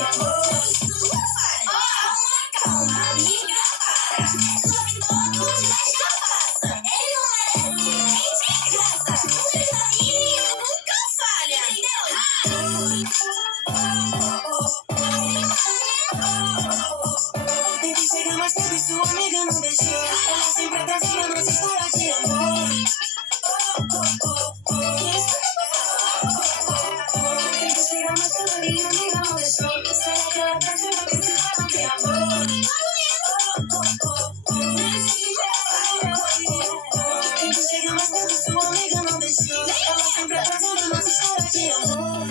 amor. Calma, amiga, para. Todos deixa passa. Ele não merece nem de graça. Você tá menino, nunca falha. Tentei chegar mais perto e sua amiga não deixou. Ela sempre trazia nossa história de amor. Tentei chegar mais perto e a amiga não deixou. Será que ela tá sempre precisando de amor? Tentei chegar mais perto e sua amiga não deixou. Ela sempre trazendo nossa história de amor.